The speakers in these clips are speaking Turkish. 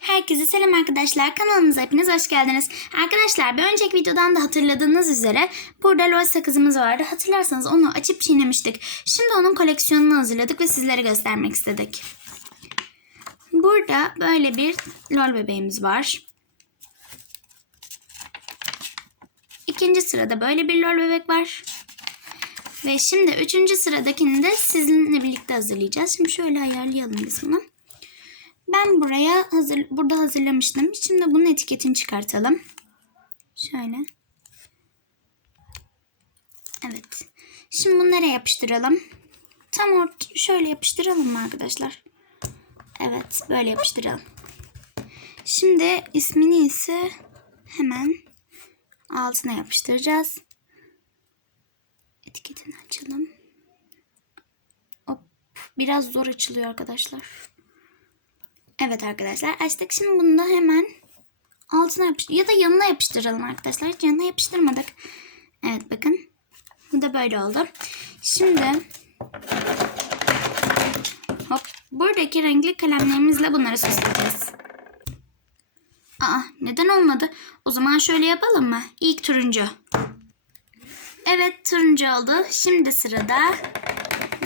Herkese selam arkadaşlar. Kanalımıza hepiniz hoş geldiniz. Arkadaşlar bir önceki videodan da hatırladığınız üzere burada lol sakızımız vardı. Hatırlarsanız onu açıp çiğnemiştik. Şimdi onun koleksiyonunu hazırladık ve sizlere göstermek istedik. Burada böyle bir lol bebeğimiz var. İkinci sırada böyle bir lol bebek var. Ve şimdi üçüncü sıradakini de sizinle birlikte hazırlayacağız. Şimdi şöyle ayarlayalım biz bunu. Ben buraya hazır, burada hazırlamıştım. Şimdi bunun etiketini çıkartalım. Şöyle. Evet. Şimdi bunları yapıştıralım. Tam ort şöyle yapıştıralım mı arkadaşlar? Evet, böyle yapıştıralım. Şimdi ismini ise hemen altına yapıştıracağız. Etiketini açalım. Hop, biraz zor açılıyor arkadaşlar. Evet arkadaşlar açtık. Şimdi bunu da hemen altına yapıştır ya da yanına yapıştıralım arkadaşlar. Hiç yanına yapıştırmadık. Evet bakın. Bu da böyle oldu. Şimdi hop buradaki renkli kalemlerimizle bunları süsleyeceğiz. Aa neden olmadı? O zaman şöyle yapalım mı? İlk turuncu. Evet turuncu oldu. Şimdi sırada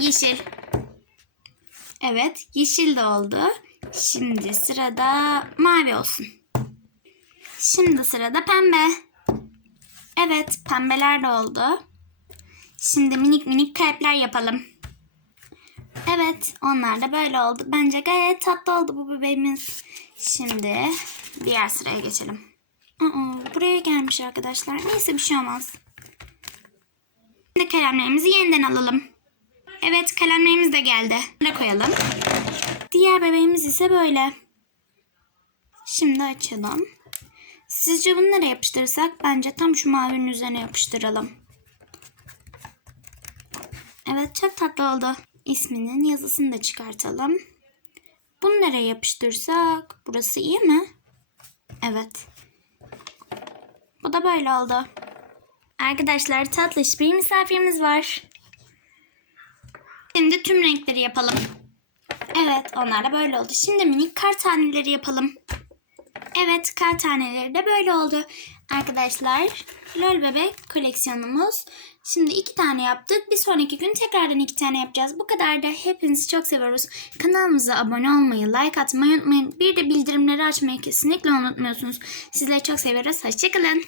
yeşil. Evet yeşil de oldu. Şimdi sırada mavi olsun. Şimdi sırada pembe. Evet pembeler de oldu. Şimdi minik minik kalpler yapalım. Evet onlar da böyle oldu. Bence gayet tatlı oldu bu bebeğimiz. Şimdi diğer sıraya geçelim. Aa, buraya gelmiş arkadaşlar. Neyse bir şey olmaz. Şimdi kalemlerimizi yeniden alalım. Evet kalemlerimiz de geldi. Buraya koyalım. Diğer bebeğimiz ise böyle. Şimdi açalım. Sizce bunu nereye yapıştırırsak bence tam şu mavinin üzerine yapıştıralım. Evet çok tatlı oldu. İsminin yazısını da çıkartalım. Bunu nereye yapıştırsak burası iyi mi? Evet. Bu da böyle oldu. Arkadaşlar tatlış bir misafirimiz var. Şimdi tüm renkleri yapalım. Evet onlar da böyle oldu. Şimdi minik kar taneleri yapalım. Evet kar taneleri de böyle oldu. Arkadaşlar lol bebek koleksiyonumuz. Şimdi iki tane yaptık. Bir sonraki gün tekrardan iki tane yapacağız. Bu kadar da hepinizi çok seviyoruz. Kanalımıza abone olmayı, like atmayı unutmayın. Bir de bildirimleri açmayı kesinlikle unutmuyorsunuz. Sizleri çok seviyoruz. Hoşçakalın.